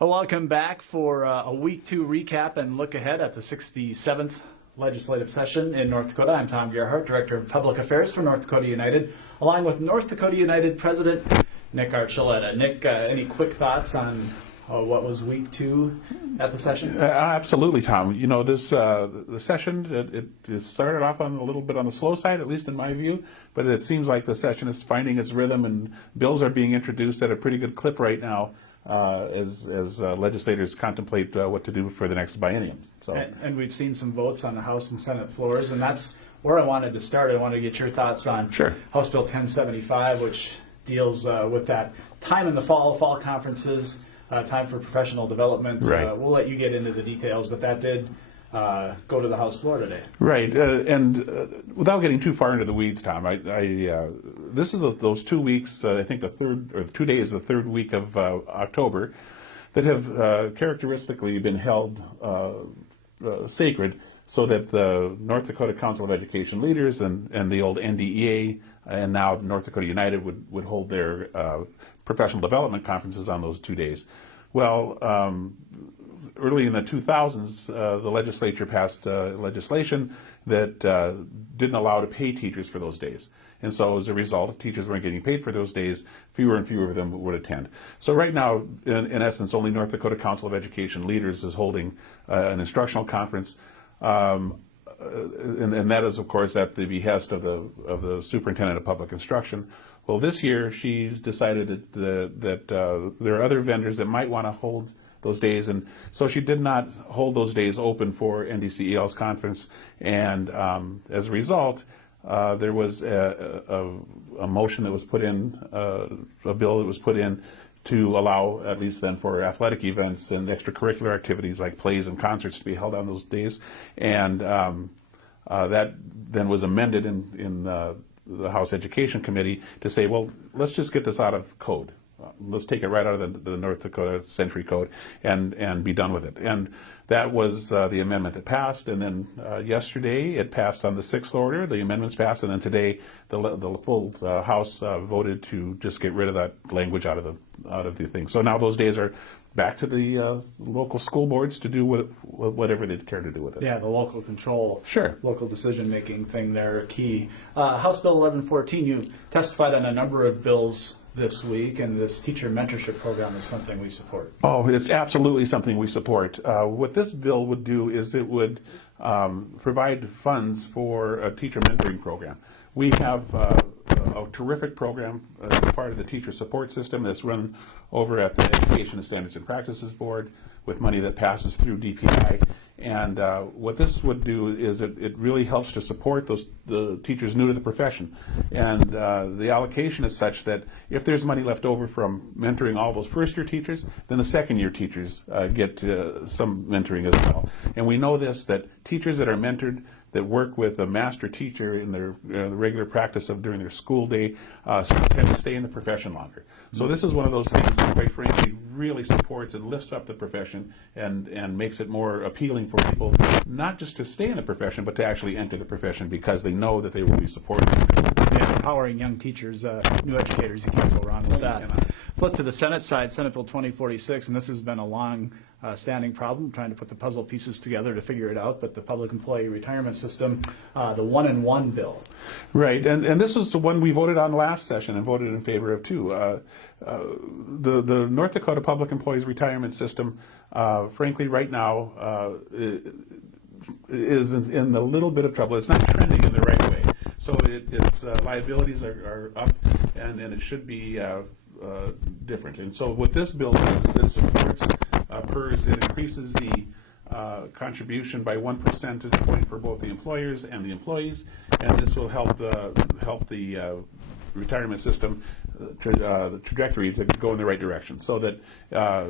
Well, welcome back for a week 2 recap and look ahead at the 67th legislative session in North Dakota. I'm Tom Gerhardt, Director of Public Affairs for North Dakota United, along with North Dakota United President Nick Archuleta. Nick, any quick thoughts on what was week 2 at the session? Absolutely, Tom. You know, this the session, it started off on a little bit on the slow side, at least in my view, but it seems like the session is finding its rhythm and bills are being introduced at a pretty good clip right now. As legislators contemplate what to do for the next biennium. So, and we've seen some votes on the House and Senate floors, and that's where I wanted to start. I wanted to get your thoughts on House Bill 1075, which deals with that time in the fall conferences, time for professional development. Right. We'll let you get into the details, but that did go to the House floor today. Right, and without getting too far into the weeds, Tom, this is those 2 weeks, I think the third, or 2 days of the third week of October, that have characteristically been held sacred, so that the North Dakota Council of Education Leaders and the old NDEA and now North Dakota United would hold their professional development conferences on those 2 days. Well, early in the 2000s, the legislature passed legislation that didn't allow to pay teachers for those days. And so as a result, if teachers weren't getting paid for those days, fewer and fewer of them would attend. So right now, in essence, only North Dakota Council of Education Leaders is holding an instructional conference. And that is, of course, at the behest of the Superintendent of Public Instruction. Well, this year, she's decided that there are other vendors that might want to hold those days, and so she did not hold those days open for NDCEL's conference, and as a result, there was a motion that was put in, a bill that was put in to allow, at least then, for athletic events and extracurricular activities like plays and concerts to be held on those days, and that then was amended in the House Education Committee to say, well, let's just get this out of code. Let's take it right out of the North Dakota Century Code and be done with it. And that was the amendment that passed. And then yesterday it passed on the 6th order. The amendments passed, and then today the full House voted to just get rid of that language out of the thing. So now those days are back to the local school boards to do whatever they care to do with it. Yeah, the local control, local decision-making thing there, key. House Bill 1114, you testified on a number of bills this week, and this teacher mentorship program is something we support. Oh, it's absolutely something we support. What this bill would do is it would provide funds for a teacher mentoring program. We have a terrific program as part of the teacher support system that's run over at the Education Standards and Practices Board with money that passes through DPI. And what this would do is it really helps to support the teachers new to the profession. And the allocation is such that if there's money left over from mentoring all those first-year teachers, then the second-year teachers get some mentoring as well. And we know this, that teachers that are mentored, that work with a master teacher in their regular practice of during their school day tend to stay in the profession longer. So this is one of those things that, quite frankly, really supports and lifts up the profession and makes it more appealing for people, not just to stay in the profession, but to actually enter the profession because they know that they will be supported. Yeah, empowering young teachers, new educators, you can't go wrong with that. Flip to the Senate side, Senate Bill 2046, and this has been a long standing problem, trying to put the puzzle pieces together to figure it out, but the Public Employee Retirement System, the 1-in-1 bill. Right, and this is the one we voted on last session and voted in favor of too. The North Dakota Public Employees Retirement System, frankly, right now is in a little bit of trouble. It's not trending in the right way. So its liabilities are up, and it should be different. And so what this bill does is it supports PERS. It increases the contribution by 1 percentage point for both the employers and the employees, and this will help the retirement system the trajectory to go in the right direction, so that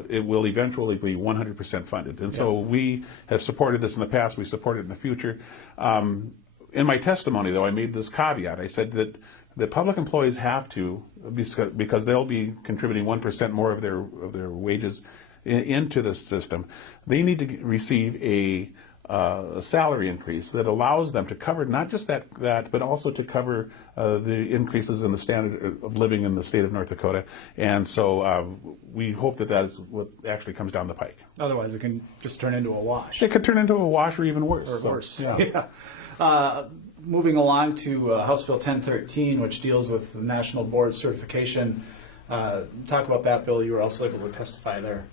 it will eventually be 100% funded. And so we have supported this in the past. We support it in the future. In my testimony, though, I made this caveat. I said that the public employees have to, because they'll be contributing 1% more of their wages into the system. They need to receive a a salary increase that allows them to cover not just that, but also to cover the increases in the standard of living in the state of North Dakota. And so we hope that that is what actually comes down the pike. Otherwise, it can just turn into a wash. It could turn into a wash or even worse. Or worse. Yeah. Yeah. Moving along to House Bill 1013, which deals with the National Board Certification. Talk about that, Bill. You were also able to testify there.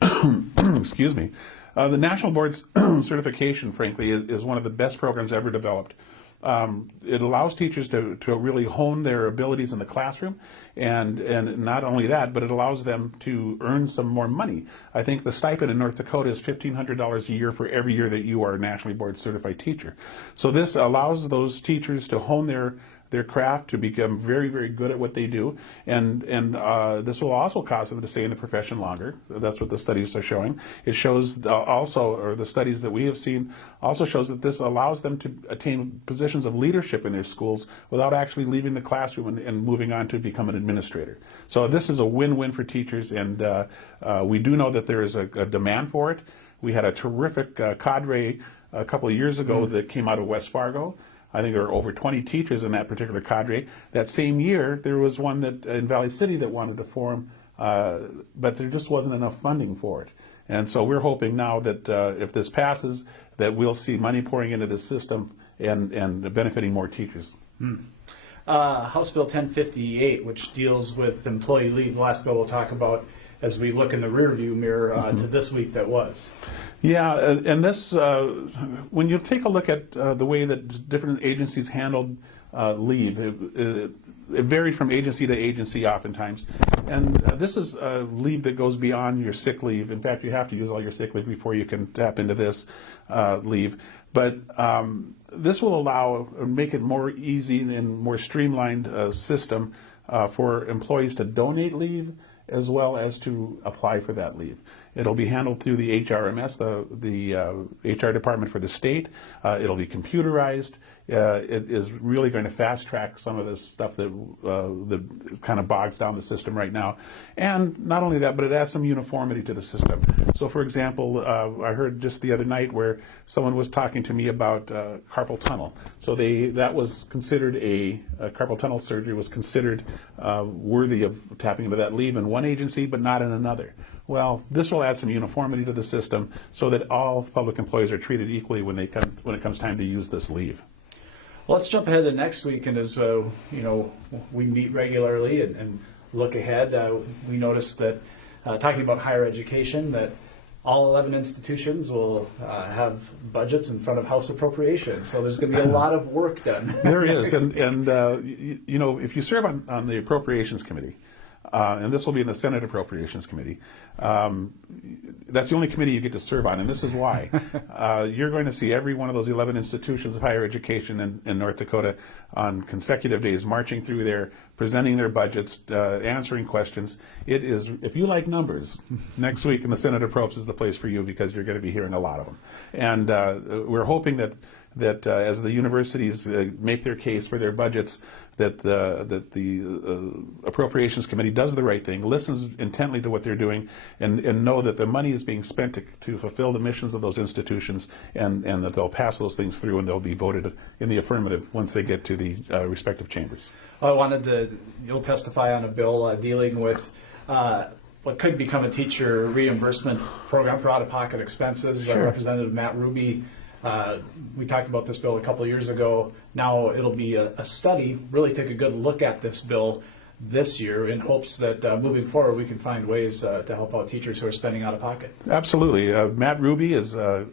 Excuse me. The National Board's certification, frankly, is one of the best programs ever developed. It allows teachers to really hone their abilities in the classroom, and not only that, but it allows them to earn some more money. I think the stipend in North Dakota is $1,500 a year for every year that you are a nationally board certified teacher. So this allows those teachers to hone their craft, to become very, very good at what they do, and this will also cause them to stay in the profession longer. That's what the studies are showing. It shows also, or the studies that we have seen also shows that this allows them to attain positions of leadership in their schools without actually leaving the classroom and moving on to become an administrator. So this is a win-win for teachers, and we do know that there is a demand for it. We had a terrific cadre a couple of years ago that came out of West Fargo. I think there were over 20 teachers in that particular cadre. That same year, there was one that in Valley City that wanted to form, but there just wasn't enough funding for it. And so we're hoping now that if this passes, that we'll see money pouring into the system and benefiting more teachers. House Bill 1058, which deals with employee leave. The last bill we'll talk about as we look in the rearview mirror to this week that was. Yeah, and this, when you take a look at the way that different agencies handled leave, it varied from agency to agency oftentimes. And this is leave that goes beyond your sick leave. In fact, you have to use all your sick leave before you can tap into this leave. But this will allow, make it more easy and more streamlined system for employees to donate leave as well as to apply for that leave. It'll be handled through the HRMS, the HR department for the state. It'll be computerized. It is really going to fast track some of this stuff that kind of bogs down the system right now. And not only that, but it adds some uniformity to the system. So for example, I heard just the other night where someone was talking to me about carpal tunnel. So that was considered a carpal tunnel surgery was considered worthy of tapping into that leave in one agency, but not in another. Well, this will add some uniformity to the system so that all public employees are treated equally when it comes time to use this leave. Well, let's jump ahead to next week, and as we meet regularly and look ahead, we noticed that talking about higher education, that all 11 institutions will have budgets in front of House appropriations. So there's going to be a lot of work done. There is, and if you serve on the Appropriations Committee, and this will be in the Senate Appropriations Committee. That's the only committee you get to serve on, and this is why. You're going to see every one of those 11 institutions of higher education in North Dakota on consecutive days marching through there, presenting their budgets, answering questions. It is, if you like numbers, next week in the Senate Approps is the place for you because you're going to be hearing a lot of them. And we're hoping that as the universities make their case for their budgets, that the Appropriations Committee does the right thing, listens intently to what they're doing, and know that the money is being spent to fulfill the missions of those institutions, and that they'll pass those things through and they'll be voted in the affirmative once they get to the respective chambers. You'll testify on a bill dealing with what could become a teacher reimbursement program for out-of-pocket expenses. Sure. Representative Matt Ruby, we talked about this bill a couple of years ago. Now it'll be a study, really take a good look at this bill this year in hopes that moving forward we can find ways to help out teachers who are spending out of pocket. Absolutely. Matt Ruby is a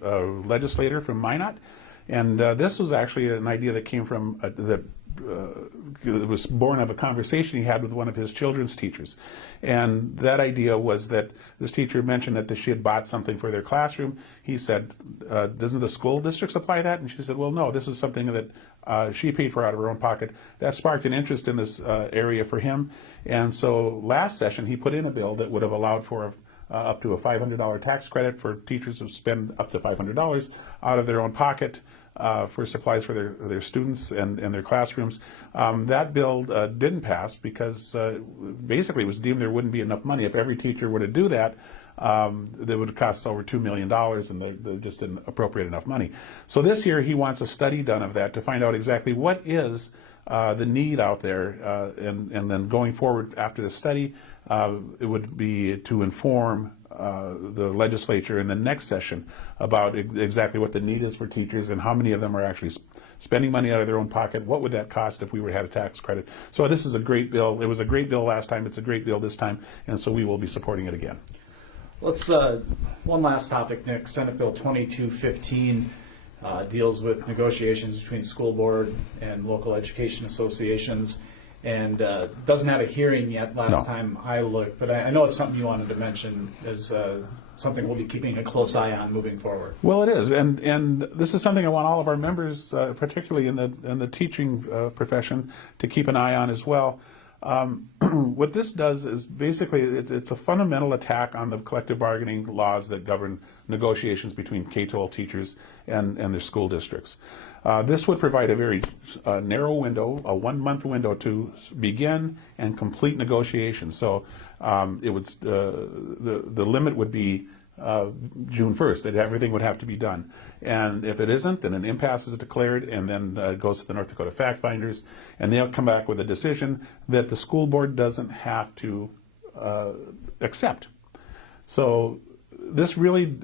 legislator from Minot, and this was actually an idea that came from it was born of a conversation he had with one of his children's teachers. And that idea was that this teacher mentioned that she had bought something for their classroom. He said, doesn't the school district supply that? And she said, well, no, this is something that she paid for out of her own pocket. That sparked an interest in this area for him. And so last session, he put in a bill that would have allowed for up to a $500 tax credit for teachers who spend up to $500 out of their own pocket for supplies for their students and their classrooms. That bill didn't pass because basically it was deemed there wouldn't be enough money. If every teacher were to do that, that would cost over $2 million, and they just didn't appropriate enough money. So this year he wants a study done of that to find out exactly what is the need out there, and then going forward after the study, it would be to inform the legislature in the next session about exactly what the need is for teachers and how many of them are actually spending money out of their own pocket. What would that cost if we were to have a tax credit? So this is a great bill. It was a great bill last time. It's a great bill this time, and so we will be supporting it again. Let's, one last topic, Nick. Senate Bill 2215 deals with negotiations between school board and local education associations, and doesn't have a hearing yet last time I looked, but I know it's something you wanted to mention as something we'll be keeping a close eye on moving forward. Well, it is, and this is something I want all of our members, particularly in the teaching profession, to keep an eye on as well. What this does is basically it's a fundamental attack on the collective bargaining laws that govern negotiations between K-12 teachers and their school districts. This would provide a very narrow window, a 1-month window to begin and complete negotiations. So it would the limit would be June 1st, that everything would have to be done. And if it isn't, then an impasse is declared, and then it goes to the North Dakota fact finders, and they'll come back with a decision that the school board doesn't have to accept. So this really,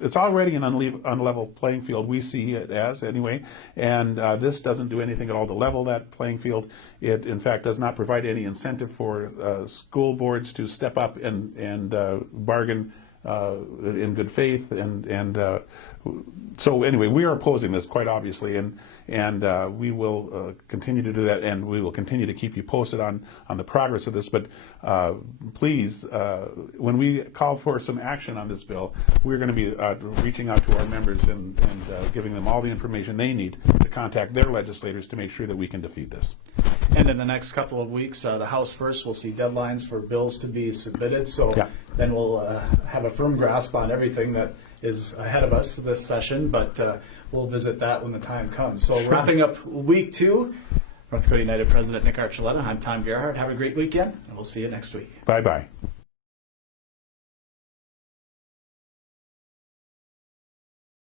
it's already an unlevel playing field, we see it as anyway, and this doesn't do anything at all to level that playing field. It, in fact, does not provide any incentive for school boards to step up and bargain in good faith, and so anyway, we are opposing this quite obviously, and we will continue to do that, and we will continue to keep you posted on the progress of this. But please, when we call for some action on this bill, we're going to be reaching out to our members and giving them all the information they need to contact their legislators to make sure that we can defeat this. And in the next couple of weeks, the House first will see deadlines for bills to be submitted. So then we'll have a firm grasp on everything that is ahead of us this session, but we'll visit that when the time comes. So wrapping up week 2, North Dakota United President Nick Archuleta, I'm Tom Gerhardt. Have a great weekend, and we'll see you next week. Bye-bye.